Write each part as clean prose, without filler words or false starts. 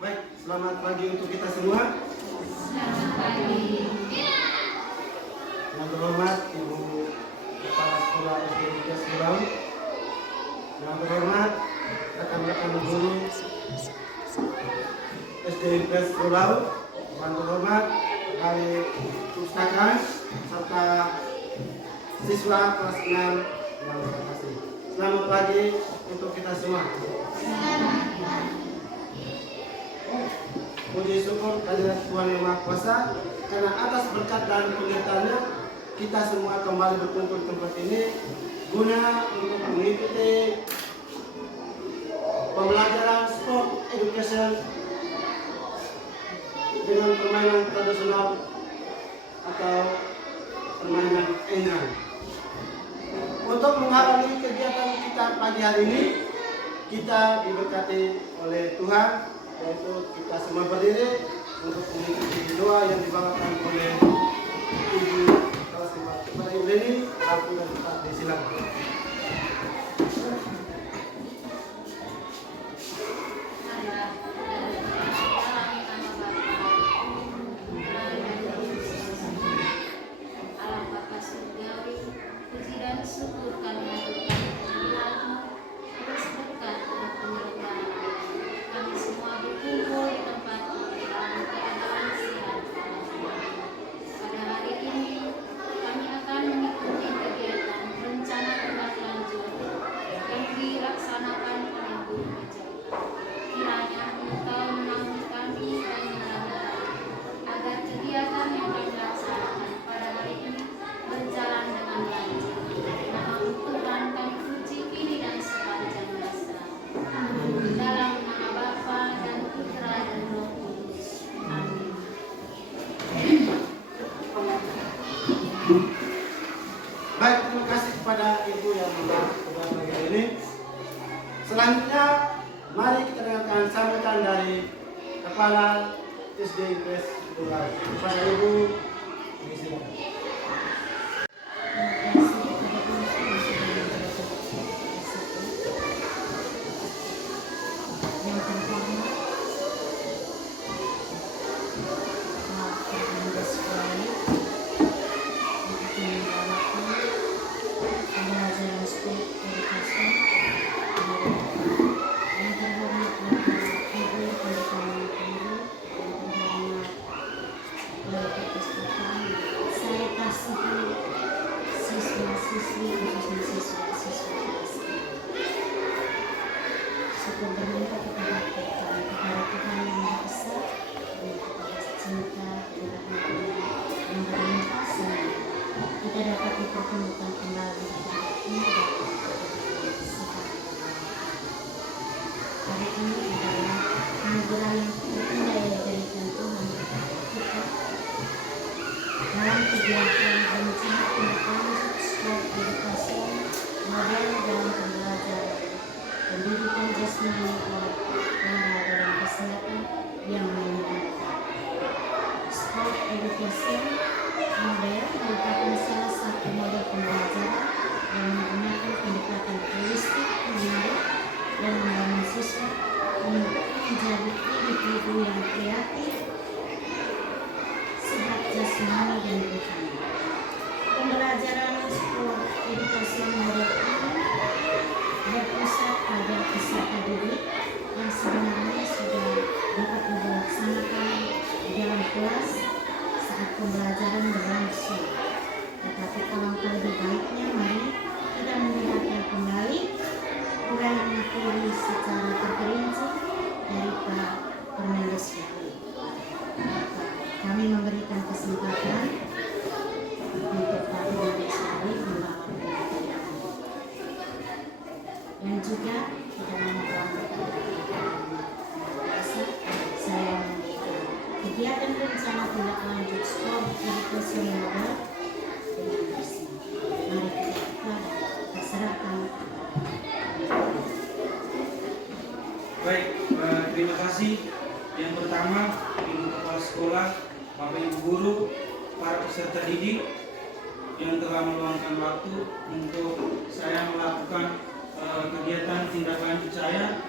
Baik, selamat pagi untuk kita semua. Selamat pagi. Yang terhormat Ibu Kepala Sekolah SD Negeri Pulau. Yang terhormat rekan-rekan guru SD Negeri Pulau. Yang terhormat dari pustaka serta siswa kelas 6 yang saya kasih. Selamat pagi untuk kita semua. Puji syukur kehadirat Tuhan Yang Maha Kuasa, karena atas berkat dan penyertaannya kita semua kembali berkumpul di tempat ini guna untuk mengikuti pembelajaran sport education dengan permainan tradisional atau permainan enggang. Untuk menghadiri kegiatan kita pagi hari ini, kita diberkati oleh Tuhan, yaitu kita semua berdiri untuk mengikuti doa yang dibawakan oleh Ibu kelas 5 kepada Ibu Leni, aku dan Pak disilakan. Baik, terima kasih kepada Ibu yang membuat pagi ini. Selanjutnya, mari kita dengarkan sambutan dari Kepala SD Negeri Pulau. Kepada Ibu, disilakan. Kita dapat dipertemukan kembali hari ini adalah anugerah yang terindah yang diberikan Tuhan kepada kita dalam kegiatan rencana tindak sport edukasi model dalam pembelajaran pendidikan jasmani olahraga dan kesehatan yang menyenangkan. Sport education model merupakan salah satu model pembelajaran yang menggunakan pendekatan holistik, menarik, dan membangun siswa untuk menjadi individu yang kreatif, sehat jasmani dan rohani. Pembelajaran sport edukasi model ini berpusat pada peserta didik yang sebenarnya sudah dapat dilaksanakan di dalam kelas saat pembelajaran berlangsung. Tetapi alangkah lebih baiknya mari kita mendengarkan kembali uraian materi secara terperinci dari Pak Permendesdikbud. Kami memberikan kesempatan untuk Pak Permendesdikbud membawakan materi dan juga kita membawakan saya kegiatan rencana tindak lanjut sport edukasi model dengan bersih. Mari kita serahkan. Baik, terima kasih. Yang pertama, Ibu Kepala Sekolah, Bapak Ibu Guru, para peserta didik yang telah meluangkan waktu untuk saya melakukan kegiatan tindak lanjut saya.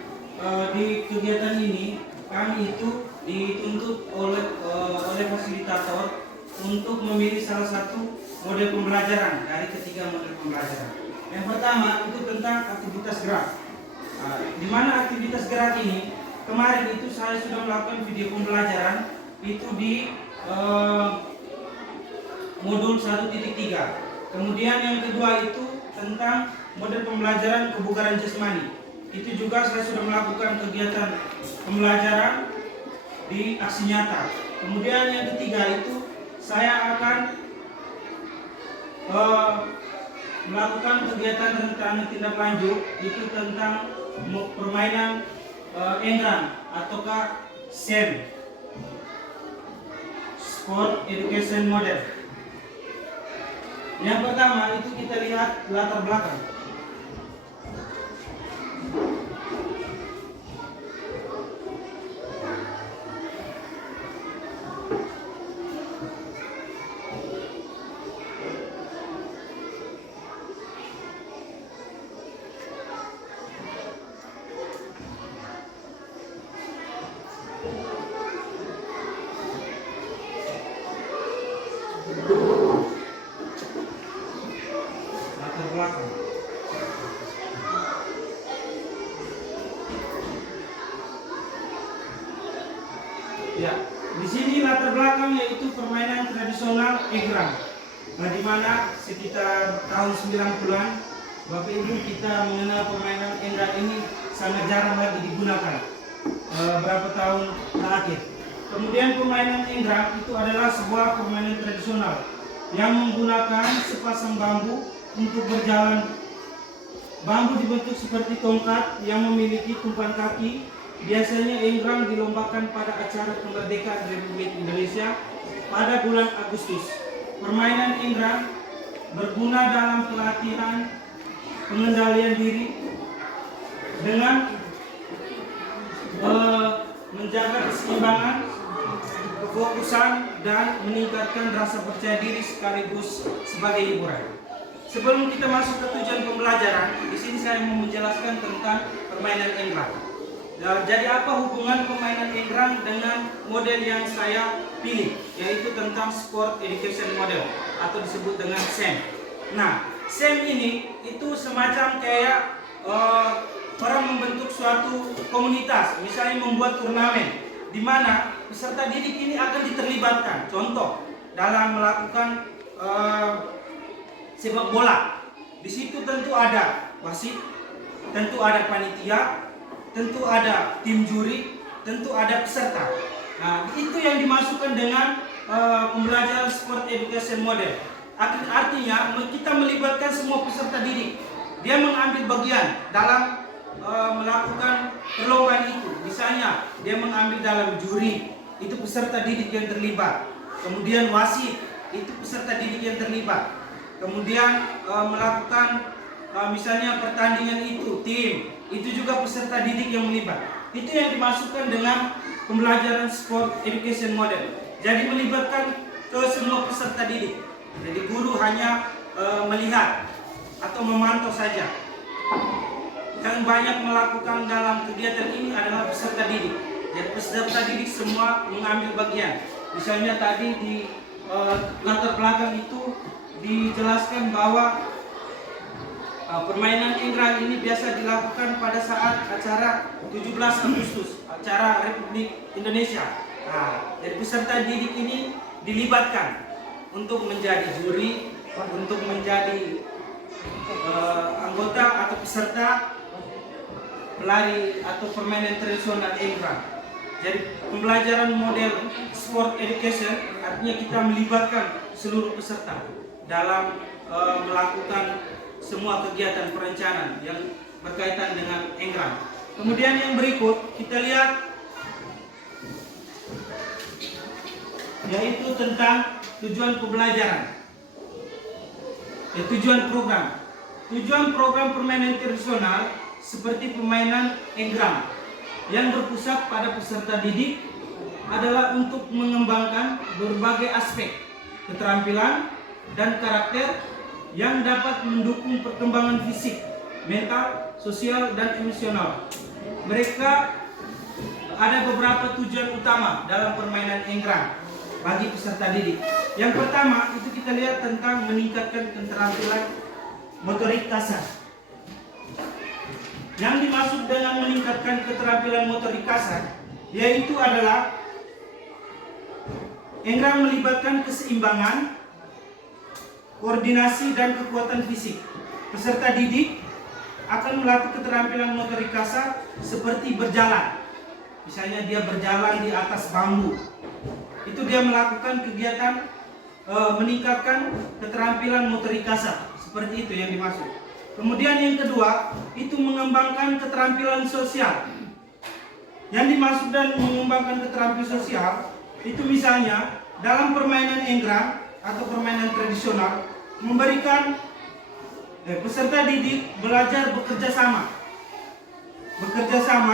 Di kegiatan ini kami itu dituntut oleh fasilitator untuk memilih salah satu model pembelajaran dari ketiga model pembelajaran. Yang pertama itu tentang aktivitas gerak. Di mana aktivitas gerak ini kemarin itu saya sudah melakukan video pembelajaran itu di modul 1.3. Kemudian yang kedua itu tentang model pembelajaran kebugaran jasmani. Itu juga saya sudah melakukan kegiatan pembelajaran di aksi nyata. Kemudian yang ketiga itu saya akan melakukan kegiatan rencana tindak lanjut itu tentang permainan engran ataukah SEM, Sport Education Model. Yang pertama itu kita lihat latar belakang. Latar belakang. Ya, di sini latar belakang yaitu permainan tradisional engran. Di mana sekitar tahun 90-an Bapak Ibu kita mengenal permainan engran ini sangat jarang lagi digunakan berapa tahun terakhir. Kemudian permainan engran itu adalah sebuah permainan tradisional yang menggunakan sepasang bambu untuk berjalan. Bambu dibentuk seperti tongkat yang memiliki tumpuan kaki. Biasanya engran dilombakan pada acara kemerdekaan Republik Indonesia pada bulan Agustus. Permainan engran berguna dalam pelatihan pengendalian diri dengan menjaga keseimbangan, kefokusan, dan meningkatkan rasa percaya diri sekaligus sebagai hiburan. Sebelum kita masuk ke tujuan pembelajaran, di sini saya mau menjelaskan tentang permainan engran. Jadi apa hubungan permainan engran dengan model yang saya pilih, yaitu tentang Sport Education Model atau disebut dengan SEM. Nah, SEM ini itu semacam kayak orang membentuk suatu komunitas, misalnya membuat turnamen, di mana peserta didik ini akan diterlibatkan. Contoh dalam melakukan sepak bola, di situ tentu ada wasit, tentu ada panitia, tentu ada tim juri, tentu ada peserta. Nah, itu yang dimasukkan dengan pembelajaran Sport Education Model. Artinya kita melibatkan semua peserta didik. Dia mengambil bagian dalam melakukan perlombaan itu. Misalnya dia mengambil dalam juri, itu peserta didik yang terlibat. Kemudian wasit, itu peserta didik yang terlibat. Kemudian melakukan misalnya pertandingan itu tim, itu juga peserta didik yang melibat. Itu yang dimasukkan dengan pembelajaran Sport Education Model. Jadi melibatkan ke semua peserta didik. Jadi guru hanya melihat atau memantau saja. Yang banyak melakukan dalam kegiatan ini adalah peserta didik. Jadi peserta didik semua mengambil bagian. Misalnya tadi di latar belakang itu dijelaskan bahwa permainan engran ini biasa dilakukan pada saat acara 17 Agustus, acara Republik Indonesia. Nah, jadi peserta didik ini dilibatkan untuk menjadi juri, untuk menjadi anggota atau peserta pelari atau permainan tradisional engran. Jadi pembelajaran model Sport Education artinya kita melibatkan seluruh peserta dalam melakukan semua kegiatan perencanaan yang berkaitan dengan engran. Kemudian yang berikut kita lihat yaitu tentang tujuan pembelajaran. Tujuan program. Tujuan program permainan tradisional seperti permainan engran yang berpusat pada peserta didik adalah untuk mengembangkan berbagai aspek keterampilan dan karakter yang dapat mendukung perkembangan fisik, mental, sosial, dan emosional. Mereka ada beberapa tujuan utama dalam permainan enggrang bagi peserta didik. Yang pertama itu kita lihat tentang meningkatkan keterampilan motorik kasar. Yang dimaksud dengan meningkatkan keterampilan motorik kasar yaitu adalah enggrang melibatkan keseimbangan, koordinasi dan kekuatan fisik. Peserta didik akan melatih keterampilan motorik kasar seperti berjalan. Misalnya dia berjalan di atas bambu. Itu dia melakukan kegiatan meningkatkan keterampilan motorik kasar. Seperti itu yang dimaksud. Kemudian yang kedua, itu mengembangkan keterampilan sosial. Yang dimaksud dan mengembangkan keterampilan sosial, itu misalnya dalam permainan enggrang atau permainan tradisional, memberikan peserta didik belajar bekerja sama,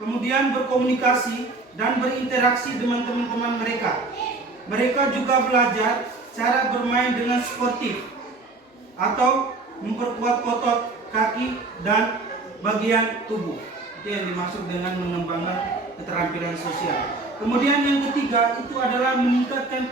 kemudian berkomunikasi dan berinteraksi dengan teman-teman mereka. Mereka juga belajar cara bermain dengan sportif atau memperkuat otot kaki dan bagian tubuh. Itu yang dimaksud dengan mengembangkan keterampilan sosial. Kemudian yang ketiga itu adalah meningkatkan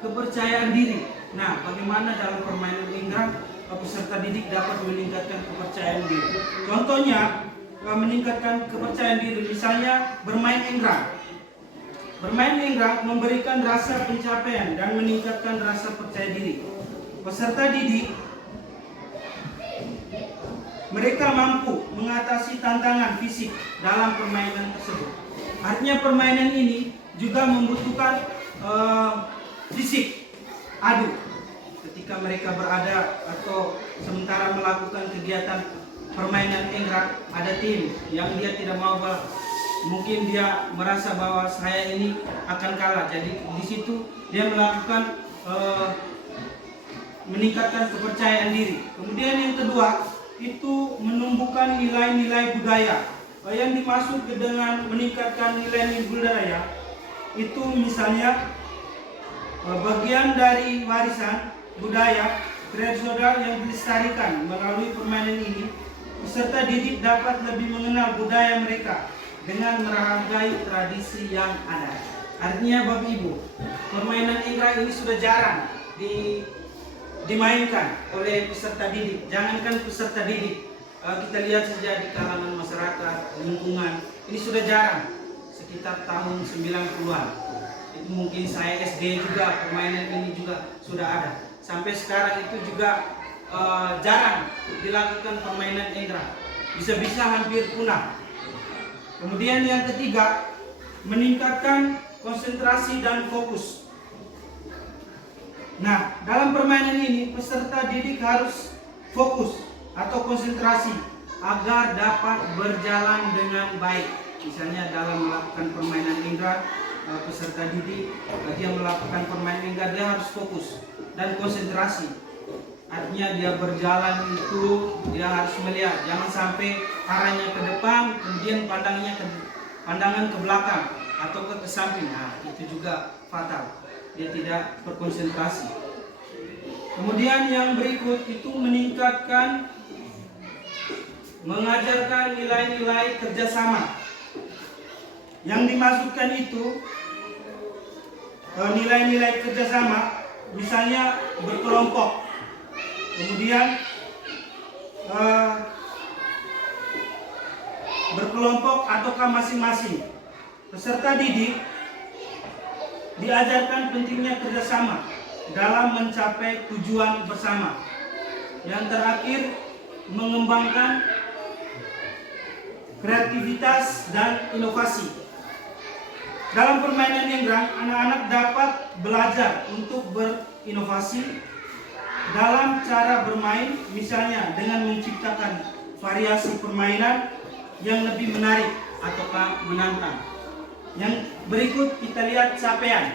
kepercayaan diri. Nah, bagaimana dalam permainan enggrang peserta didik dapat meningkatkan kepercayaan diri? Contohnya meningkatkan kepercayaan diri, misalnya bermain enggrang. Bermain enggrang memberikan rasa pencapaian dan meningkatkan rasa percaya diri. Peserta didik mereka mampu mengatasi tantangan fisik dalam permainan tersebut. Artinya permainan ini juga membutuhkan fisik adu. Ketika mereka berada atau sementara melakukan kegiatan permainan enggrang, ada tim yang dia tidak mau mungkin dia merasa bahwa saya ini akan kalah. Jadi di situ dia melakukan meningkatkan kepercayaan diri. Kemudian yang kedua itu menumbuhkan nilai-nilai budaya. Yang dimaksud dengan meningkatkan nilai-nilai budaya itu misalnya bagian dari warisan budaya tradisional yang dilestarikan. Melalui permainan ini, peserta didik dapat lebih mengenal budaya mereka dengan menghargai tradisi yang ada. Artinya Bapak Ibu, permainan enggrang ini sudah jarang dimainkan oleh peserta didik. Jangankan peserta didik, kita lihat saja di kalangan masyarakat, lingkungan, ini sudah jarang. Sekitar tahun 90-an. Itu mungkin saya SD juga, permainan ini juga sudah ada. Sampai sekarang itu juga jarang dilakukan permainan enggrang. Bisa-bisa hampir punah. Kemudian yang ketiga, meningkatkan konsentrasi dan fokus. Nah, dalam permainan ini peserta didik harus fokus atau konsentrasi agar dapat berjalan dengan baik. Misalnya dalam melakukan permainan enggrang, peserta didik dia melakukan permainan enggrang, dia harus fokus dan konsentrasi. Artinya dia berjalan itu dia harus melihat, jangan sampai arahnya ke depan kemudian pandangan ke belakang atau ke samping. Nah, itu juga fatal. Dia tidak berkonsentrasi. Kemudian yang berikut itu mengajarkan nilai-nilai kerjasama. Yang dimaksudkan itu nilai-nilai kerjasama, misalnya berkelompok. Kemudian berkelompok ataukah masing-masing. Peserta didik diajarkan pentingnya kerjasama dalam mencapai tujuan bersama. Yang terakhir, mengembangkan kreativitas dan inovasi. Dalam permainan enggrang, anak-anak dapat belajar untuk berinovasi dalam cara bermain, misalnya dengan menciptakan variasi permainan yang lebih menarik ataukah menantang. Yang berikut kita lihat capaian.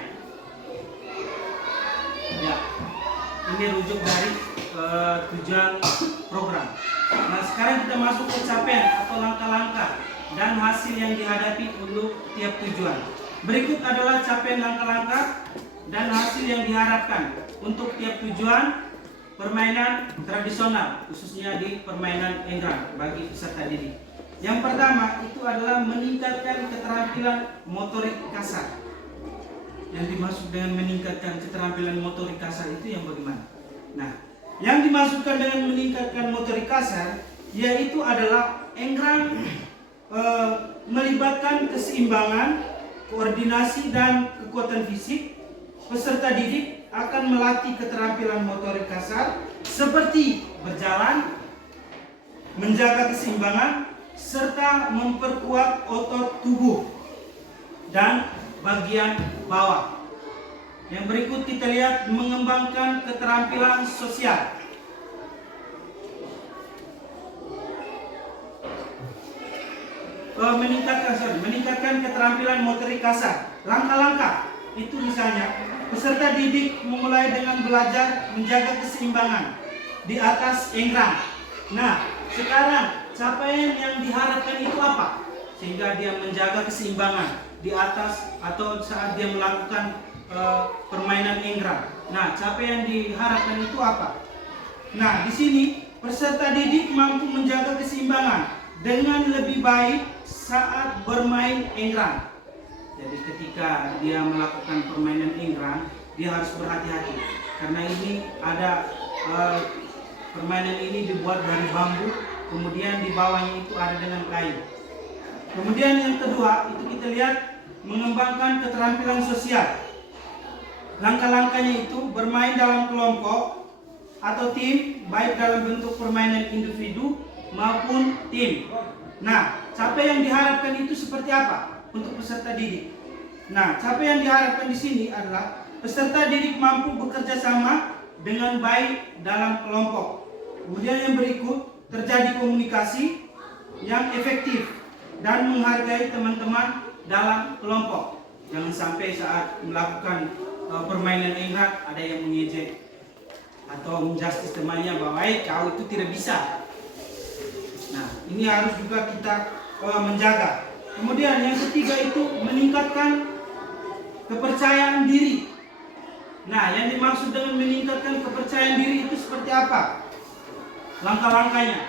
Ya, ini rujuk dari tujuan program. Nah, sekarang kita masuk ke capaian atau langkah-langkah dan hasil yang dihadapi untuk tiap tujuan. Berikut adalah capaian langkah-langkah dan hasil yang diharapkan untuk tiap tujuan permainan tradisional, khususnya di permainan enggrang bagi peserta didik. Yang pertama itu adalah meningkatkan keterampilan motorik kasar. Yang dimaksud dengan meningkatkan keterampilan motorik kasar itu yang bagaimana? Nah, yang dimaksudkan dengan meningkatkan motorik kasar yaitu adalah Engran melibatkan keseimbangan, koordinasi dan kekuatan fisik. Peserta didik akan melatih keterampilan motorik kasar seperti berjalan, menjaga keseimbangan, serta memperkuat otot tubuh dan bagian bawah. Yang berikut kita lihat mengembangkan keterampilan sosial. Meningkatkan keterampilan motorik kasar. Langkah-langkah itu misalnya peserta didik memulai dengan belajar menjaga keseimbangan di atas engran. Nah, sekarang capaian yang diharapkan itu apa? Sehingga dia menjaga keseimbangan di atas atau saat dia melakukan permainan engran. Nah, capaian yang diharapkan itu apa? Nah, di sini peserta didik mampu menjaga keseimbangan dengan lebih baik saat bermain engran. Jadi ketika dia melakukan permainan engran, dia harus berhati-hati karena ini ada permainan ini dibuat dari bambu, kemudian di bawahnya itu ada dengan kain. Kemudian yang kedua itu kita lihat mengembangkan keterampilan sosial. Langkah-langkahnya itu bermain dalam kelompok atau tim, baik dalam bentuk permainan individu maupun tim. Nah, capaian yang diharapkan itu seperti apa untuk peserta didik? Nah, capaian yang diharapkan di sini adalah peserta didik mampu bekerja sama dengan baik dalam kelompok. Kemudian yang berikut, terjadi komunikasi yang efektif dan menghargai teman-teman dalam kelompok. Jangan sampai saat melakukan permainan engran ada yang mengejek atau menjustis temannya bahwa kau itu tidak bisa. Nah, ini harus juga kita menjaga. Kemudian yang ketiga itu meningkatkan kepercayaan diri. Nah, yang dimaksud dengan meningkatkan kepercayaan diri itu seperti apa? Langkah-langkahnya.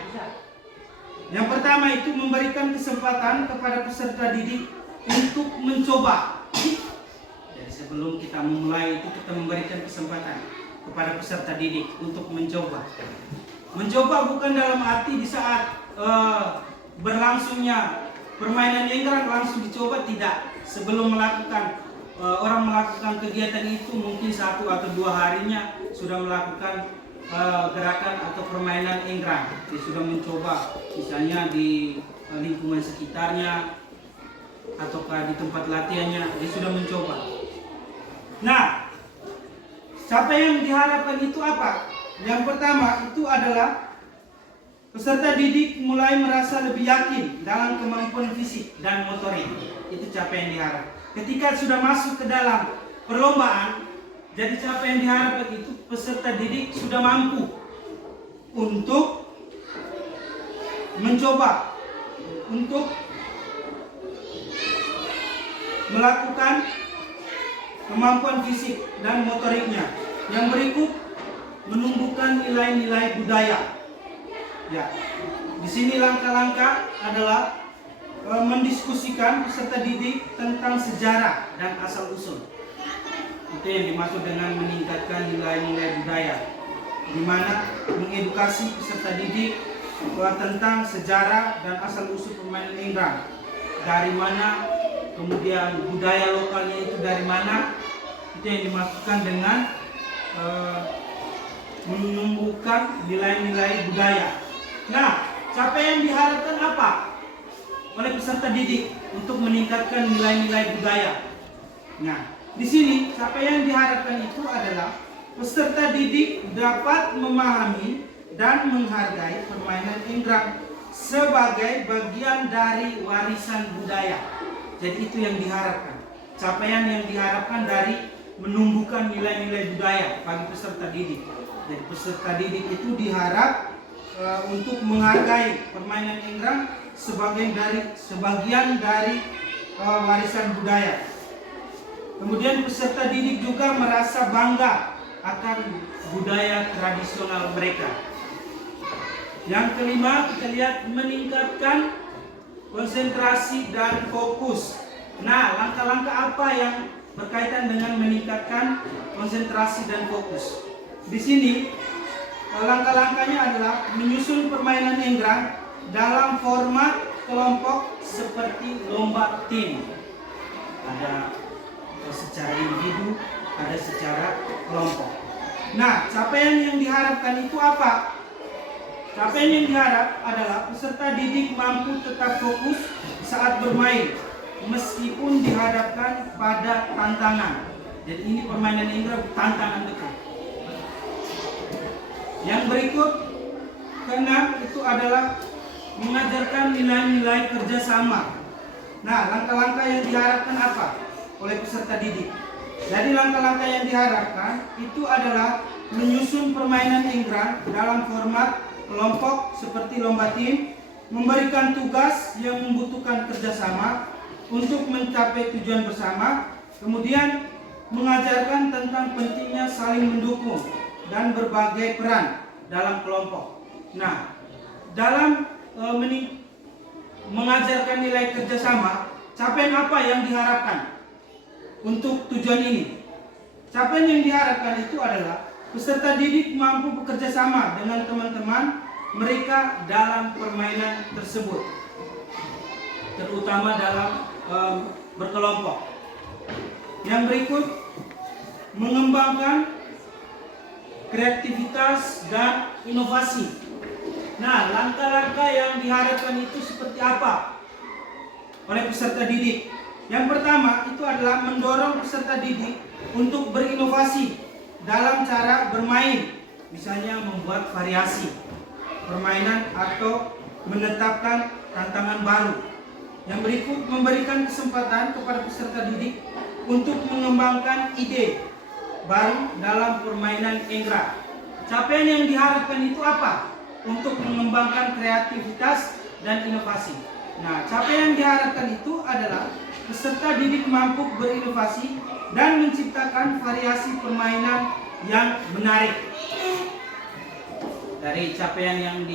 Yang pertama itu memberikan kesempatan kepada peserta didik untuk mencoba. Jadi sebelum kita memulai itu kita memberikan kesempatan kepada peserta didik untuk mencoba. Mencoba bukan dalam arti di saat berlangsungnya permainan engran langsung dicoba, tidak. Sebelum orang melakukan kegiatan itu mungkin 1 atau 2 harinya sudah melakukan gerakan atau permainan engran. Dia sudah mencoba misalnya di lingkungan sekitarnya ataukah di tempat latihannya, dia sudah mencoba. Nah, capaian yang diharapkan itu apa? Yang pertama itu adalah peserta didik mulai merasa lebih yakin dalam kemampuan fisik dan motorik. Itu capaian yang diharap. Ketika sudah masuk ke dalam perlombaan, jadi capaian yang diharapkan itu peserta didik sudah mampu untuk mencoba, untuk melakukan kemampuan fisik dan motoriknya. Yang berikut, menumbuhkan nilai-nilai budaya. Ya, di sini langkah-langkah adalah mendiskusikan peserta didik tentang sejarah dan asal-usul. Itu yang dimaksud dengan meningkatkan nilai-nilai budaya, di mana mengedukasi peserta didik tentang sejarah dan asal-usul permainan engran. Dari mana, kemudian budaya lokalnya itu dari mana. Itu yang dimaksudkan dengan menumbuhkan nilai-nilai budaya. Nah, capaian yang diharapkan apa oleh peserta didik untuk meningkatkan nilai-nilai budaya? Nah, di sini capaian yang diharapkan itu adalah peserta didik dapat memahami dan menghargai permainan engran sebagai bagian dari warisan budaya. Jadi itu yang diharapkan. Capaian yang diharapkan dari menumbuhkan nilai-nilai budaya bagi peserta didik. Jadi peserta didik itu diharap untuk menghargai permainan engran sebagian dari warisan budaya. Kemudian peserta didik juga merasa bangga akan budaya tradisional mereka. Yang kelima, kita lihat meningkatkan konsentrasi dan fokus. Nah, langkah-langkah apa yang berkaitan dengan meningkatkan konsentrasi dan fokus? Di sini langkah-langkahnya adalah menyusun permainan enggrang dalam format kelompok seperti lomba tim. Ada secara individu, ada secara kelompok. Nah, capaian yang diharapkan itu apa? Capaian yang diharap adalah peserta didik mampu tetap fokus saat bermain meskipun dihadapkan pada tantangan. Jadi ini permainan enggrang tantangan betul. Yang berikut keenam itu adalah mengajarkan nilai-nilai kerjasama. Nah, langkah-langkah yang diharapkan apa oleh peserta didik? Jadi langkah-langkah yang diharapkan itu adalah menyusun permainan enggrang dalam format kelompok seperti lomba tim, memberikan tugas yang membutuhkan kerjasama untuk mencapai tujuan bersama, kemudian mengajarkan tentang pentingnya saling mendukung dan berbagai peran dalam kelompok. Nah, dalam mengajarkan nilai kerjasama, capaian apa yang diharapkan untuk tujuan ini? Capaian yang diharapkan itu adalah peserta didik mampu bekerja sama dengan teman-teman mereka dalam permainan tersebut, terutama dalam berkelompok. Yang berikut, mengembangkan kreativitas dan inovasi. Nah, langkah-langkah yang diharapkan itu seperti apa oleh peserta didik? Yang pertama itu adalah mendorong peserta didik untuk berinovasi dalam cara bermain, misalnya membuat variasi permainan atau menetapkan tantangan baru. Yang berikut, memberikan kesempatan kepada peserta didik untuk mengembangkan ide baru dalam permainan enggrang. Capaian yang diharapkan itu apa? Untuk mengembangkan kreativitas dan inovasi. Nah, capaian yang diharapkan itu adalah peserta didik mampu berinovasi dan menciptakan variasi permainan yang menarik. Dari capaian yang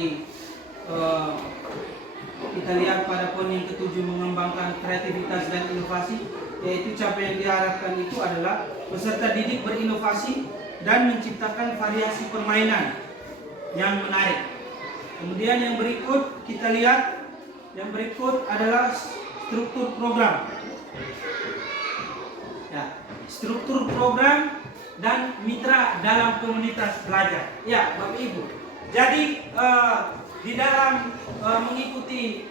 kita lihat pada poin yang ketujuh, mengembangkan kreativitas dan inovasi, yaitu capaian yang diharapkan itu adalah peserta didik berinovasi dan menciptakan variasi permainan yang menarik. Kemudian yang berikut kita lihat, yang berikut adalah struktur program. Ya, struktur program dan mitra dalam komunitas belajar. Ya, Bapak Ibu. Jadi di dalam mengikuti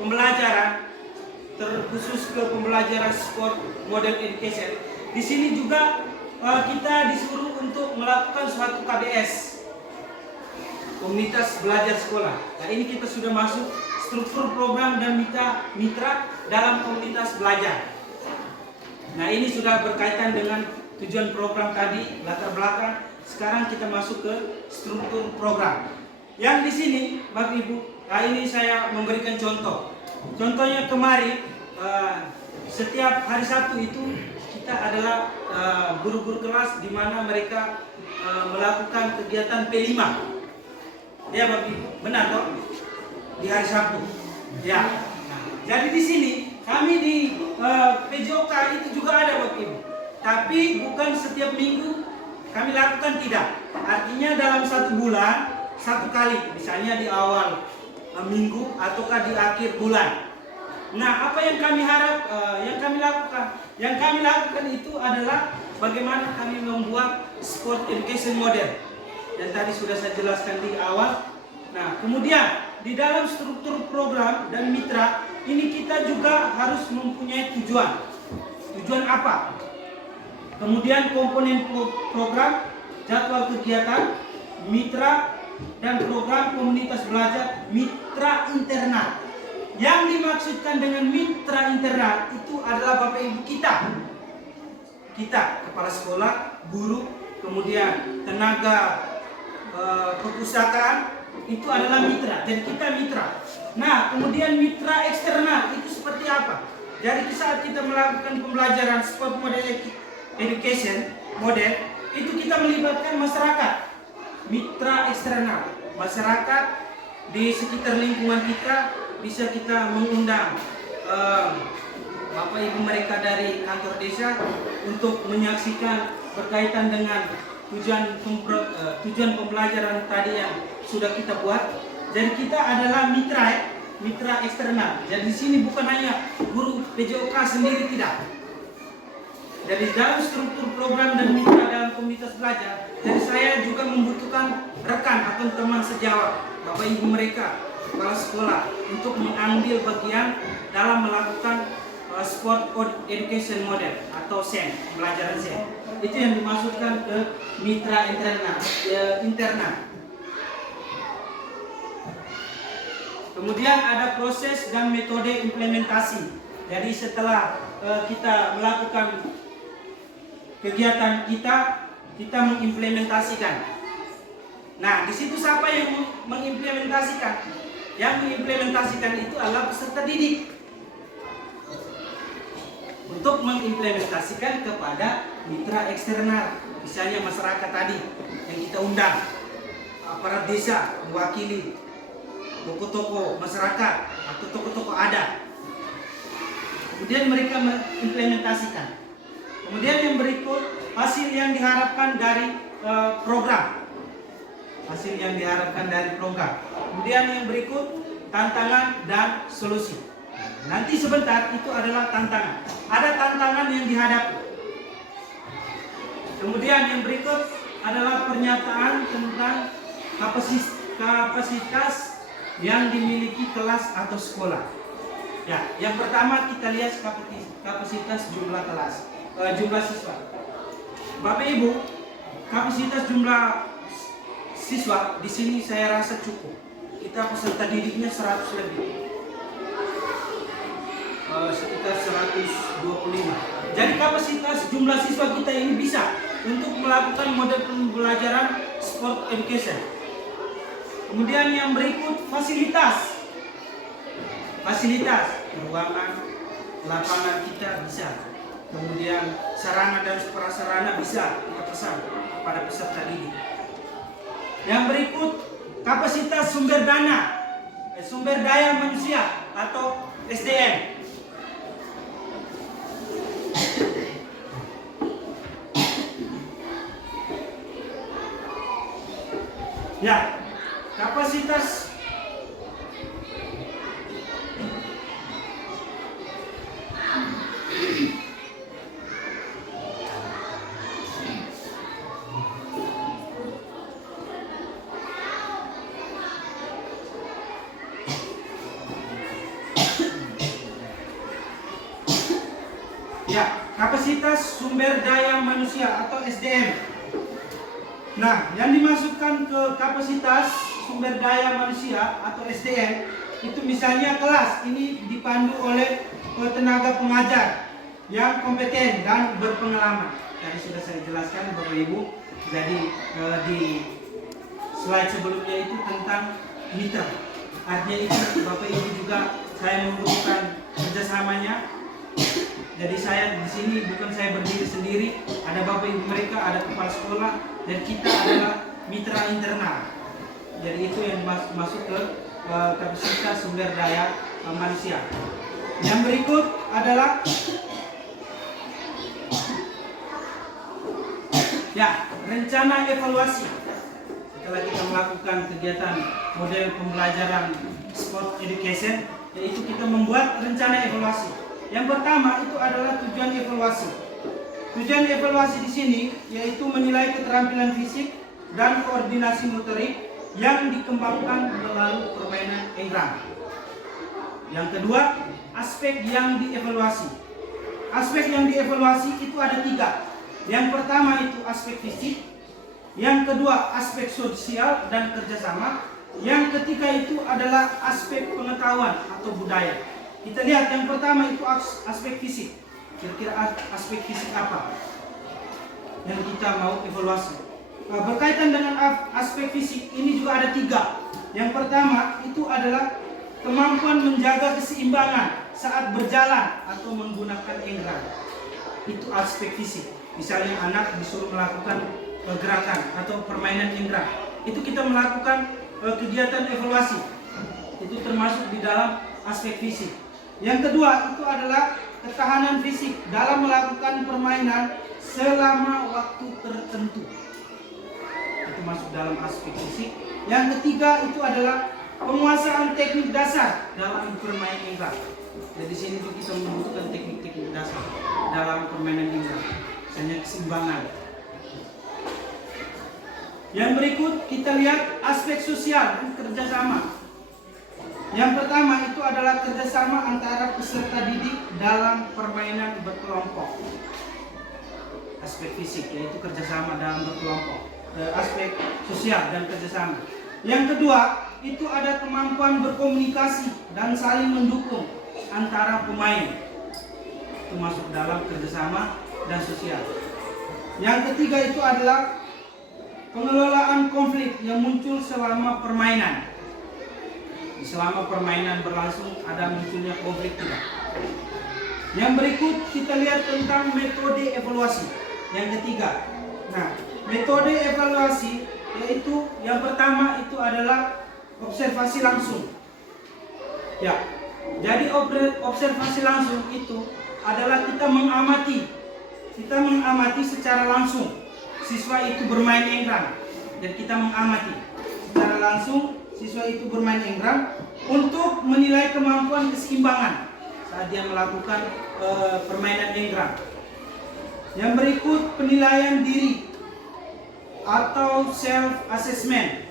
pembelajaran, terkhusus ke pembelajaran sport model education, di sini juga kita disuruh untuk melakukan suatu KBS, komunitas belajar sekolah. Nah, ini kita sudah masuk struktur program dan mitra dalam komunitas belajar. Nah, ini sudah berkaitan dengan tujuan program tadi, latar belakang. Sekarang kita masuk ke struktur program. Yang di sini, Bapak Ibu, ini saya memberikan contoh. Contohnya kemarin, setiap hari Sabtu itu kita adalah guru-guru kelas di mana mereka melakukan kegiatan P5. Ya, Bapak Ibu, benar toh? Di hari Sabtu. Ya. Nah, jadi di sini kami di PJOK itu juga ada, Bapak Ibu. Tapi bukan setiap minggu kami lakukan, tidak. Artinya dalam satu bulan satu kali, misalnya di awal minggu ataukah di akhir bulan. Nah, apa yang kami harap, yang kami lakukan? Yang kami lakukan itu adalah bagaimana kami membuat sport education model. Dan tadi sudah saya jelaskan di awal. Nah, kemudian di dalam struktur program dan mitra ini kita juga harus mempunyai tujuan. Tujuan apa? Kemudian komponen program, jadwal kegiatan, mitra, dan program komunitas belajar mitra internal. Yang dimaksudkan dengan mitra internal itu adalah Bapak Ibu kita, kepala sekolah, guru, kemudian tenaga perpustakaan, itu adalah mitra. Jadi kita mitra. Nah, kemudian mitra eksternal itu seperti apa? Jadi saat kita melakukan pembelajaran sport model education model, itu kita melibatkan masyarakat. Mitra eksternal, masyarakat di sekitar lingkungan kita bisa kita mengundang Bapak Ibu mereka dari kantor desa untuk menyaksikan berkaitan dengan tujuan pembelajaran tadi yang sudah kita buat. Jadi kita adalah mitra eksternal. Jadi di sini bukan hanya guru PJOK sendiri, tidak. Jadi dalam struktur program dan mitra dalam komunitas belajar, jadi saya juga membutuhkan rekan atau teman sejawat Bapak Ibu mereka, kepala sekolah, untuk mengambil bagian dalam melakukan Sport Education Model atau SEM, pembelajaran SEM. Itu yang dimaksudkan ke mitra internal. Kemudian ada proses dan metode implementasi. Jadi setelah kita melakukan kegiatan kita mengimplementasikan. Nah, di situ siapa yang mengimplementasikan? Yang mengimplementasikan itu adalah peserta didik. Untuk mengimplementasikan kepada mitra eksternal, misalnya masyarakat tadi yang kita undang, aparat desa mewakili, toko-toko masyarakat atau toko-toko adat. Kemudian mereka mengimplementasikan. Kemudian yang berikut, hasil yang diharapkan dari program. Hasil yang diharapkan dari program. Kemudian yang berikut, tantangan dan solusi. Nanti sebentar itu adalah tantangan. Ada tantangan yang dihadapi. Kemudian yang berikut adalah pernyataan tentang kapasitas yang dimiliki kelas atau sekolah. Ya, yang pertama kita lihat kapasitas jumlah kelas, jumlah siswa. Bapak Ibu, kapasitas jumlah siswa di sini saya rasa cukup. Kita peserta didiknya 100 lebih. Sekitar 125. Jadi kapasitas jumlah siswa kita ini bisa untuk melakukan model pembelajaran sport education. Kemudian yang berikut, fasilitas, ruangan, lapangan kita bisa. Kemudian sarana dan prasarana bisa kita pesan pada peserta didik. Yang berikut, kapasitas sumber daya manusia atau SDM. Ya, kapasitas sumber daya manusia atau SDM. Nah, yang dimasukkan ke kapasitas sumber daya manusia atau SDM itu misalnya kelas ini dipandu oleh tenaga pengajar yang kompeten dan berpengalaman. Tadi sudah saya jelaskan Bapak Ibu. Jadi di slide sebelumnya itu tentang mitra. Artinya itu Bapak Ibu juga saya membutuhkan kerjasamanya. Jadi saya di sini bukan saya berdiri sendiri, ada Bapak Ibu mereka, ada kepala sekolah, dan kita adalah mitra internal. Jadi itu yang masuk ke kapasitas sumber daya manusia. Yang berikut adalah rencana evaluasi. Setelah kita melakukan kegiatan model pembelajaran sport education, yaitu kita membuat rencana evaluasi. Yang pertama itu adalah tujuan evaluasi. Tujuan evaluasi di sini yaitu menilai keterampilan fisik dan koordinasi motorik yang dikembangkan melalui permainan enggrang. Yang kedua, aspek yang dievaluasi. Aspek yang dievaluasi itu ada 3. Yang pertama itu aspek fisik. Yang kedua aspek sosial dan kerjasama. Yang ketiga itu adalah aspek pengetahuan atau budaya. Kita lihat yang pertama itu aspek fisik. Kira-kira aspek fisik apa yang kita mau evaluasi? Berkaitan dengan aspek fisik ini juga ada 3. Yang pertama itu adalah kemampuan menjaga keseimbangan saat berjalan atau menggunakan enggrang. Itu aspek fisik. Misalnya anak disuruh melakukan gerakan atau permainan enggrang. Itu kita melakukan kegiatan evaluasi. Itu termasuk di dalam aspek fisik. Yang kedua itu adalah ketahanan fisik dalam melakukan permainan selama waktu tertentu. Itu masuk dalam aspek fisik. Yang ketiga itu adalah penguasaan teknik dasar dalam permainan indra. Jadi sini tuh kita membutuhkan teknik-teknik dasar dalam permainan indra. Misalnya keseimbangan. Yang berikut kita lihat aspek sosial dan kerjasama. Yang pertama itu adalah kerjasama antara peserta didik dalam permainan berkelompok. Aspek fisik yaitu kerjasama dalam berkelompok. Aspek sosial dan kerjasama. Yang kedua itu ada kemampuan berkomunikasi dan saling mendukung antara pemain. Itu masuk dalam kerjasama dan sosial. Yang ketiga itu adalah pengelolaan konflik yang muncul selama permainan. Selama permainan berlangsung ada munculnya konflik tidak. Yang berikut kita lihat tentang metode evaluasi. Yang ketiga. Nah, metode evaluasi yaitu yang pertama itu adalah observasi langsung. Ya. Jadi observasi langsung itu adalah kita mengamati secara langsung siswa itu bermain enggrang. Dan kita mengamati secara langsung siswa itu bermain enggrang untuk menilai kemampuan keseimbangan saat dia melakukan permainan enggrang. Yang berikut penilaian diri atau self assessment.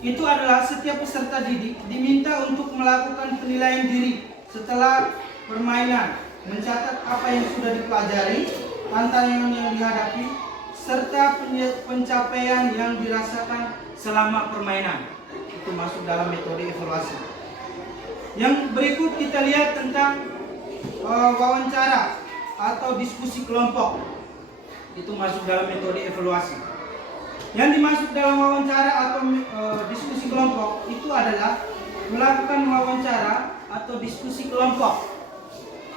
Itu adalah setiap peserta didik diminta untuk melakukan penilaian diri setelah permainan, mencatat apa yang sudah dipelajari, tantangan yang dihadapi, serta pencapaian yang dirasakan selama permainan. Itu masuk dalam metode evaluasi. Yang berikut kita lihat tentang wawancara atau diskusi kelompok. Itu masuk dalam metode evaluasi. Yang dimasuk dalam wawancara atau diskusi kelompok itu adalah melakukan wawancara atau diskusi kelompok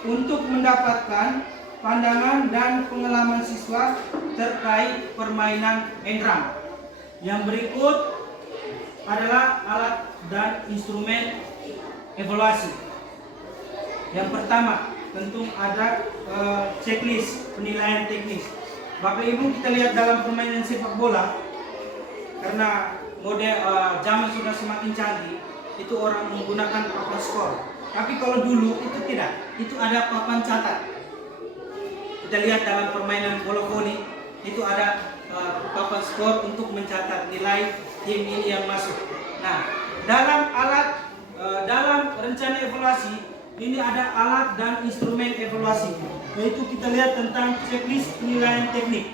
untuk mendapatkan pandangan dan pengalaman siswa terkait permainan enggrang. Yang berikut adalah alat dan instrumen evaluasi. Yang pertama tentu ada checklist penilaian teknis. Bapak Ibu kita lihat dalam permainan sepak bola, karena model zaman sudah semakin canggih, itu orang menggunakan papan skor. Tapi kalau dulu itu tidak, itu ada papan catat. Kita lihat dalam permainan bola voli itu ada papan skor untuk mencatat nilai tim ini yang masuk. Nah, dalam rencana evaluasi ini ada alat dan instrumen evaluasi, yaitu kita lihat tentang checklist penilaian teknik.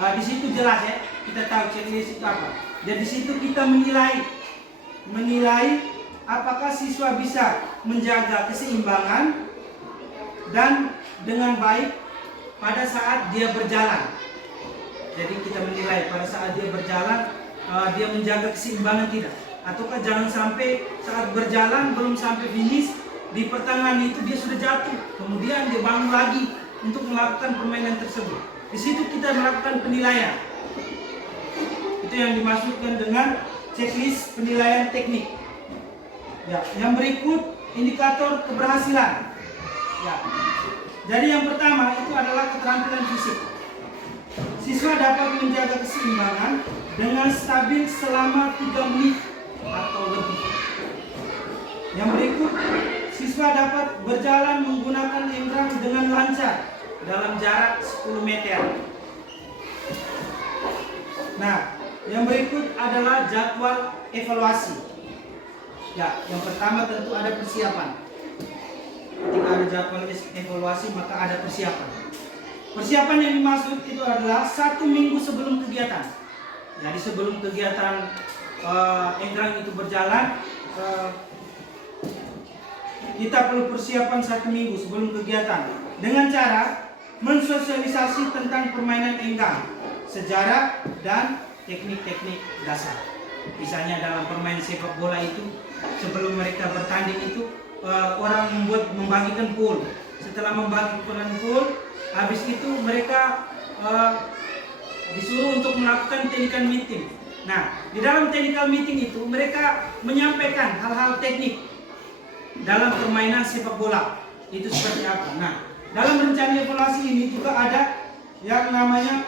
Di situ jelas ya, kita tahu checklist itu apa. Dan di situ kita menilai apakah siswa bisa menjaga keseimbangan dan dengan baik pada saat dia berjalan. Jadi kita menilai pada saat dia berjalan, dia menjaga keseimbangan tidak. Ataukah jangan sampai saat berjalan belum sampai finish, di pertengahan itu dia sudah jatuh, kemudian dia bangun lagi untuk melakukan permainan tersebut. Di situ kita melakukan penilaian. Itu yang dimaksudkan dengan checklist penilaian teknik. Ya, yang berikut indikator keberhasilan. Ya. Jadi yang pertama itu adalah keterampilan fisik. Siswa dapat menjaga keseimbangan dengan stabil selama 3 menit atau lebih. Yang berikut, siswa dapat berjalan menggunakan enggrang dengan lancar dalam jarak 10 meter. Nah, yang berikut adalah jadwal evaluasi. Ya, yang pertama tentu ada persiapan. Ketika ada jadwal evaluasi maka ada persiapan. Persiapan yang dimaksud itu adalah 1 minggu sebelum kegiatan. Jadi sebelum kegiatan enggrang itu berjalan, kita perlu persiapan 1 minggu sebelum kegiatan dengan cara mensosialisasi tentang permainan enggrang, sejarah dan teknik-teknik dasar. Misalnya dalam permainan sepak bola itu sebelum mereka bertanding itu orang membagikan pool. Setelah membagikan pool, habis itu mereka disuruh untuk melakukan teknikan meeting Nah, di dalam technical meeting itu mereka menyampaikan hal-hal teknik dalam permainan sepak bola. Itu seperti apa? Nah, dalam rencana evaluasi ini juga ada yang namanya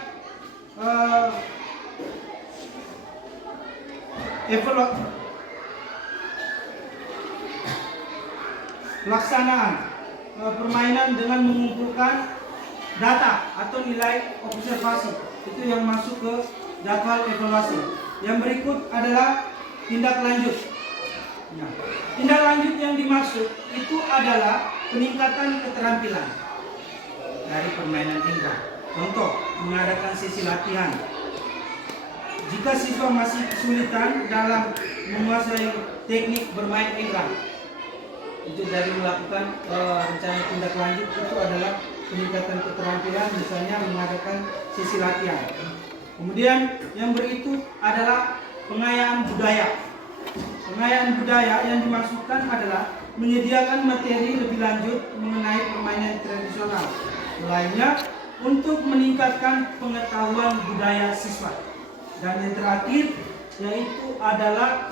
pelaksanaan permainan dengan mengumpulkan data atau nilai observasi. Itu yang masuk ke jadwal evaluasi. Yang berikut adalah tindak lanjut. Nah, tindak lanjut yang dimaksud itu adalah peningkatan keterampilan dari permainan indra. Contoh, mengadakan sesi latihan. Jika siswa masih kesulitan dalam menguasai teknik bermain indra, itu dari melakukan rencana tindak lanjut itu adalah peningkatan keterampilan, misalnya mengadakan sesi latihan. Kemudian yang beritu adalah pengayaan budaya. Pengayaan budaya yang dimaksudkan adalah menyediakan materi lebih lanjut mengenai permainan tradisional lainnya untuk meningkatkan pengetahuan budaya siswa. Dan yang terakhir yaitu adalah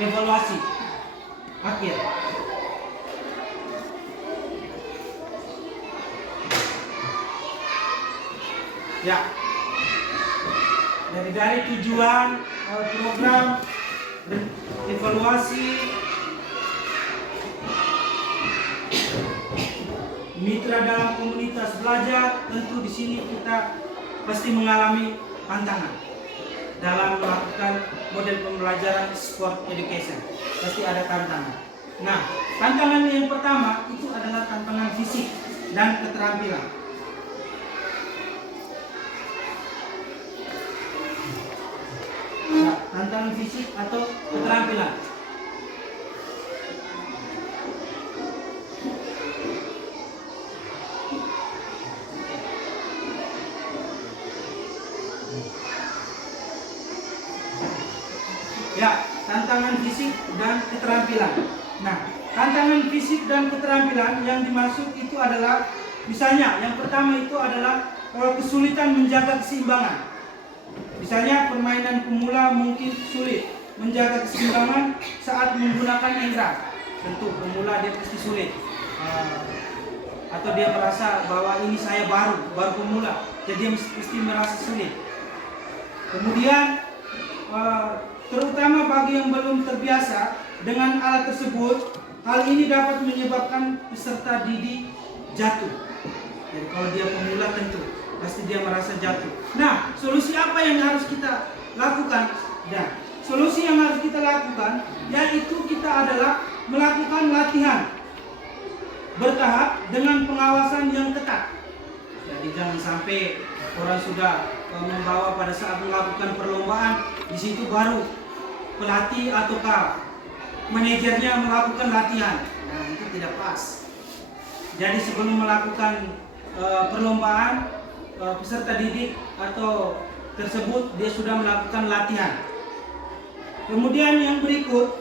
evaluasi akhir. Ya, dari tujuan program evaluasi mitra dalam komunitas belajar, tentu di sini kita pasti mengalami tantangan dalam melakukan model pembelajaran sport education. Pasti ada tantangan. Nah, tantangan yang pertama itu adalah tantangan fisik dan keterampilan. Nah, tantangan fisik atau keterampilan. Ya, tantangan fisik dan keterampilan. Nah, tantangan fisik dan keterampilan yang dimaksud itu adalah, misalnya yang pertama itu adalah kesulitan menjaga keseimbangan. Misalnya permainan pemula mungkin sulit menjaga keseimbangan saat menggunakan indra. Tentu pemula dia pasti sulit, atau dia merasa bahwa ini saya baru pemula, jadi dia pasti merasa sulit. Kemudian terutama bagi yang belum terbiasa dengan alat tersebut, hal ini dapat menyebabkan peserta didik jatuh. Jadi kalau dia pemula tentu pasti dia merasa jatuh. Nah, solusi apa yang harus kita lakukan? Dan solusi yang harus kita lakukan yaitu kita adalah melakukan latihan bertahap dengan pengawasan yang ketat. Jadi jangan sampai orang sudah membawa pada saat melakukan perlombaan, di situ baru pelatih ataukah manajernya melakukan latihan. Nah, itu tidak pas. Jadi sebelum melakukan perlombaan, peserta didik atau tersebut dia sudah melakukan latihan. Kemudian yang berikut,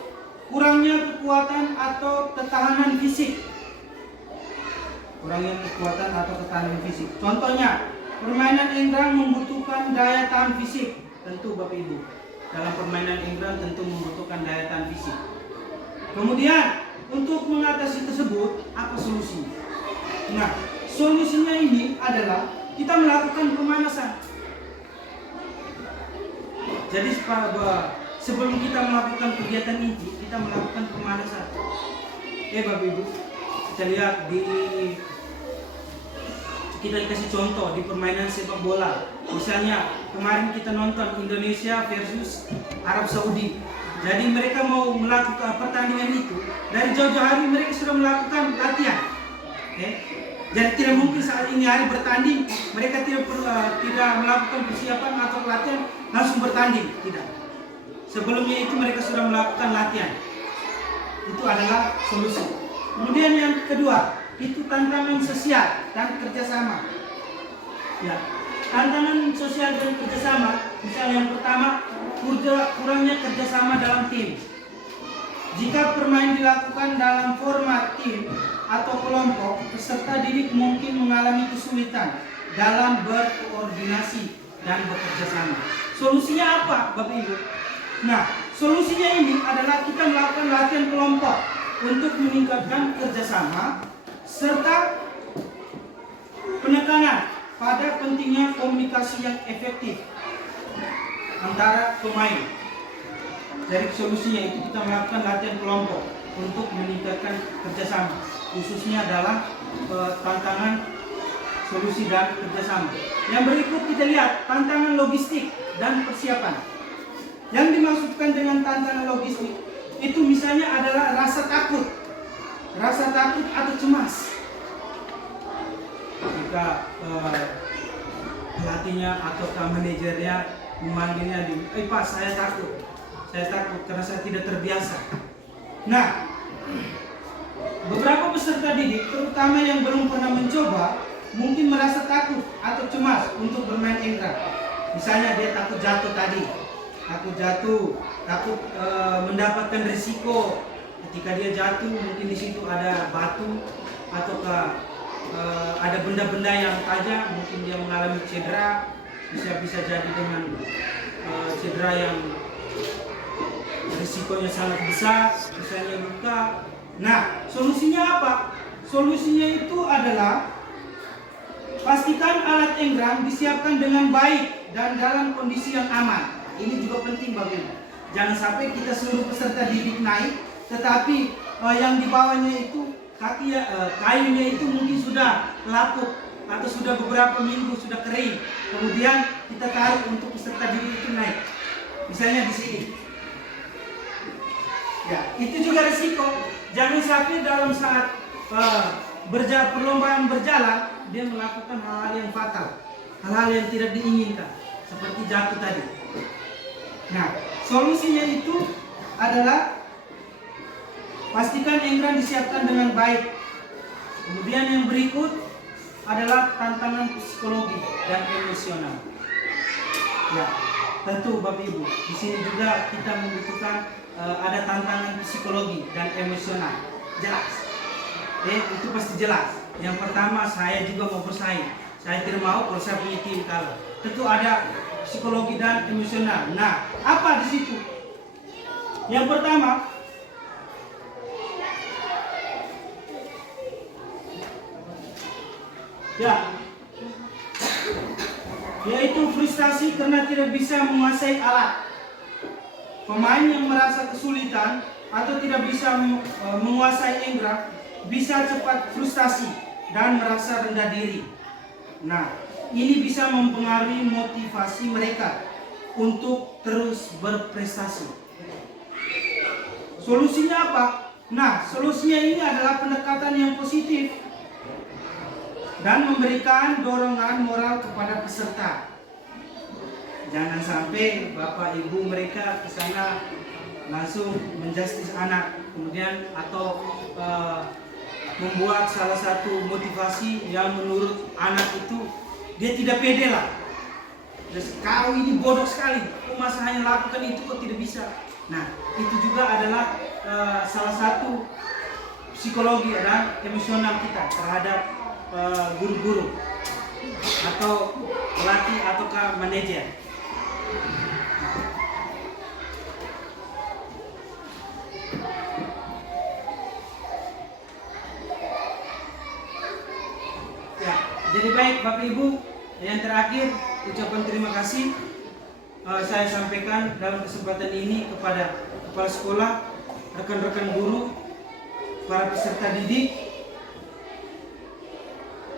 kurangnya kekuatan atau ketahanan fisik. Kurangnya kekuatan atau ketahanan fisik. Contohnya, permainan enggrang membutuhkan daya tahan fisik. Tentu Bapak Ibu, dalam permainan enggrang tentu membutuhkan daya tahan fisik. Kemudian, untuk mengatasi tersebut, apa solusinya? Nah, solusinya ini adalah kita melakukan pemanasan. Jadi sebelum kita melakukan kegiatan inti, kita melakukan pemanasan. Bapak Ibu, kita lihat kita kasih contoh di permainan sepak bola. Misalnya kemarin kita nonton Indonesia versus Arab Saudi. Jadi mereka mau melakukan pertandingan itu dari jauh-jauh hari mereka sudah melakukan latihan. Jadi tidak mungkin saat ini hari bertanding mereka tidak melakukan persiapan atau latihan langsung bertanding, tidak. Sebelumnya itu mereka sudah melakukan latihan. Itu adalah solusi. Kemudian yang kedua, itu tantangan sosial dan kerjasama. Ya, tantangan sosial dan kerjasama. Misalnya yang pertama, kurangnya kerjasama dalam tim. Jika permainan dilakukan dalam format tim atau kelompok, peserta didik mungkin mengalami kesulitan dalam berkoordinasi dan bekerja sama. Solusinya apa, Bapak Ibu? Nah, solusinya ini adalah kita melakukan latihan kelompok untuk meningkatkan kerjasama serta penekanan pada pentingnya komunikasi yang efektif antara pemain. Jadi solusinya itu kita melakukan latihan kelompok untuk meningkatkan kerjasama, khususnya dalam tantangan solusi dan kerjasama. Yang berikut kita lihat tantangan logistik dan persiapan. Yang dimaksudkan dengan tantangan logistik itu misalnya adalah rasa takut atau cemas. Jika pelatihnya atau manajernya memanggilnya Pak, saya takut karena saya tidak terbiasa. Nah, beberapa peserta didik, terutama yang belum pernah mencoba, mungkin merasa takut atau cemas untuk bermain enggrang. Misalnya dia takut jatuh tadi, takut mendapatkan risiko ketika dia jatuh. Mungkin di situ ada batu ataukah ada benda-benda yang tajam, mungkin dia mengalami cedera, bisa jadi dengan cedera yang risikonya sangat besar, misalnya luka. Nah, solusinya apa? Solusinya itu adalah pastikan alat enggrang disiapkan dengan baik dan dalam kondisi yang aman. Ini juga penting Bapak Ibu. Jangan sampai kita seluruh peserta didik naik, tetapi yang di bawahnya itu kayunya itu mungkin sudah lapuk atau sudah beberapa minggu sudah kering. Kemudian kita taruh untuk peserta didik itu naik. Misalnya di sini. Ya, itu juga risiko. Jangan sampai dalam saat perlombaan berjalan dia melakukan hal-hal yang fatal, hal-hal yang tidak diinginkan, seperti jatuh tadi. Nah, solusinya itu adalah pastikan enggrang disiapkan dengan baik. Kemudian yang berikut adalah tantangan psikologi dan emosional. Ya, tentu Bapak Ibu, di sini juga kita membutuhkan ada tantangan psikologi dan emosional. Jelas. Itu pasti jelas. Yang pertama, saya juga mau bersaing. Saya tidak mau kalau saya punya tim kalah. Tentu ada psikologi dan emosional. Nah, apa di situ? Yang pertama, yaitu frustasi karena tidak bisa menguasai alat. Pemain yang merasa kesulitan atau tidak bisa menguasai enggrang bisa cepat frustasi dan merasa rendah diri. Nah, ini bisa mempengaruhi motivasi mereka untuk terus berprestasi. Solusinya apa? Nah, solusinya ini adalah pendekatan yang positif dan memberikan dorongan moral kepada peserta. Jangan sampai Bapak Ibu mereka ke sana langsung menjustis anak, kemudian atau membuat salah satu motivasi yang menurut anak itu dia tidak pede lah. Kau ini bodoh sekali, kau masa hanya lakukan itu kok tidak bisa. Nah, itu juga adalah salah satu psikologi dan emosional kita terhadap guru-guru atau pelatih ataukah manajer. Ya, jadi baik Bapak Ibu, yang terakhir ucapan terima kasih saya sampaikan dalam kesempatan ini kepada kepala sekolah, rekan-rekan guru, para peserta didik.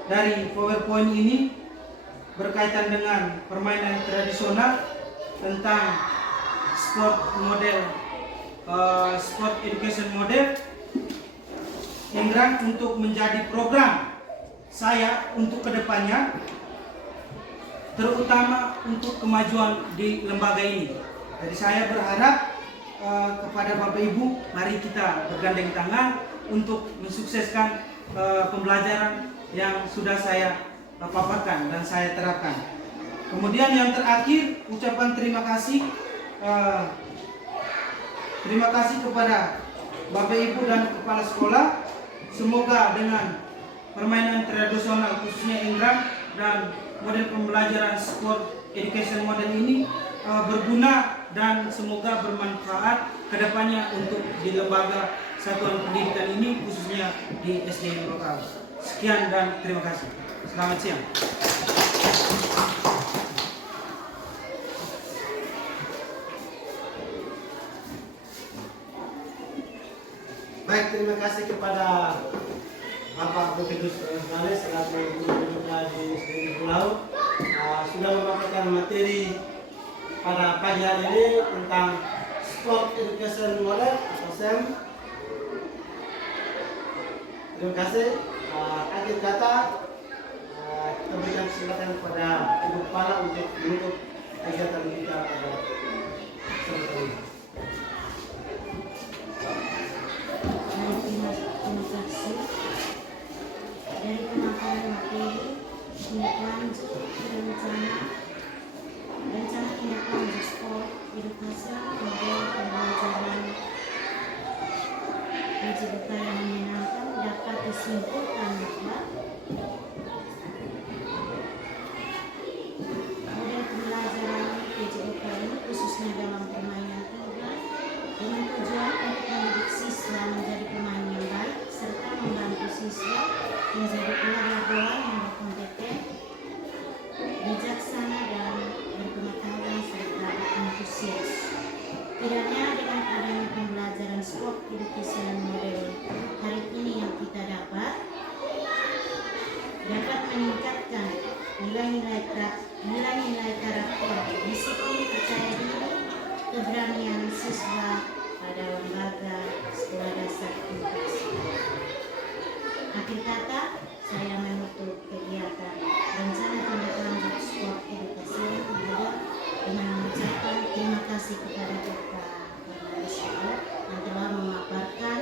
Dari PowerPoint ini berkaitan dengan permainan tradisional tentang sport education model enggrang untuk menjadi program saya untuk kedepannya, terutama untuk kemajuan di lembaga ini. Jadi saya berharap kepada Bapak Ibu, mari kita bergandeng tangan untuk mensukseskan pembelajaran yang sudah saya paparkan dan saya terapkan. Kemudian yang terakhir, ucapan terima kasih. Terima kasih kepada Bapak Ibu dan kepala sekolah. Semoga dengan permainan tradisional khususnya enggrang dan model pembelajaran sport education model ini berguna dan semoga bermanfaat kedepannya untuk di lembaga satuan pendidikan ini, khususnya di SDN lokal. Sekian dan terima kasih. Selamat siang. Baik, terima kasih kepada Bapak Profesor Gonzales selaku guru kita di SDN Pulau sudah memaparkan materi pada pagi hari ini tentang Sport Education Model atau SEM. Terima kasih. Akhir kata kita berikan kesempatan kepada Ibu Kepala untuk menutup kegiatan kita pada sore ini. Terima kasih. Dari pemaparan materi, tindak lanjut rencana tindak lanjut sport edukasi model pembelajaran PJBK yang menyenangkan dapat disimpulkan bahwa model pembelajaran PJBK ini khususnya dalam permainan tinggal dengan tujuan untuk mendidik siswa menjadi pemain yang baik serta membantu siswa menjadi pelajar yang berkompeten, bijaksana dan berpengetahuan serta antusias. Tidaknya dengan adanya pembelajaran sport education model hari ini yang kita dapat meningkatkan nilai-nilai karakter, disiplin, percaya diri, keberanian siswa pada lembaga sekolah dasar tuntas. Akhir kata, saya menutup kegiatan rencana tindak lanjut sport edukasi dengan mengucapkan terima kasih kepada Bapak Kepala yang telah memaparkan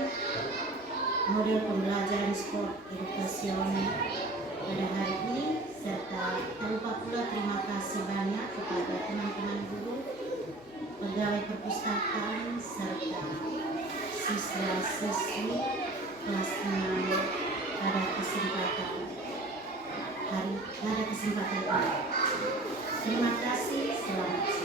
model pembelajaran sport edukasi pada hari ini, serta tak lupa pula terima kasih banyak kepada teman-teman guru, pegawai perpustakaan, serta siswa-siswi kelas 6 pada kesempatan ini. Terima kasih, selamat siang.